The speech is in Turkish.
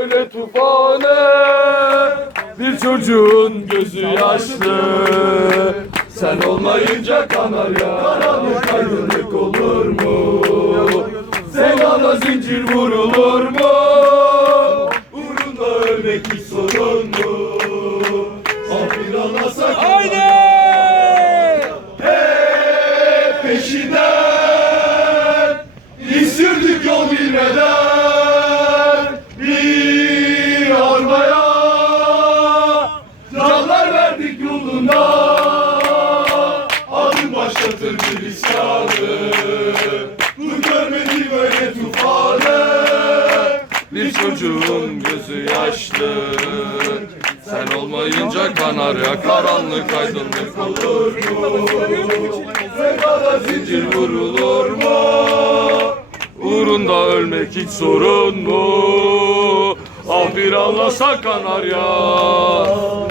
böyle tufane Bir çocuğun gözü yaşlı Sen olmayınca kanarya Karanlık aydınlık olur mu? Sevdana zincir vurulur mu? Uğrunda ölmek hiç sorun mu? Vampir olmasak Haydi! hep peşinden bir isyanı Bu görmedi böyle tufanı Bir çocuğun gözü yaşlı Sen olmayınca kanarya Karanlık aydınlık olur mu? Sevdada zincir vurulur mu? Uğrunda ölmek hiç sorun mu? Ah bir anlasa kanarya Hep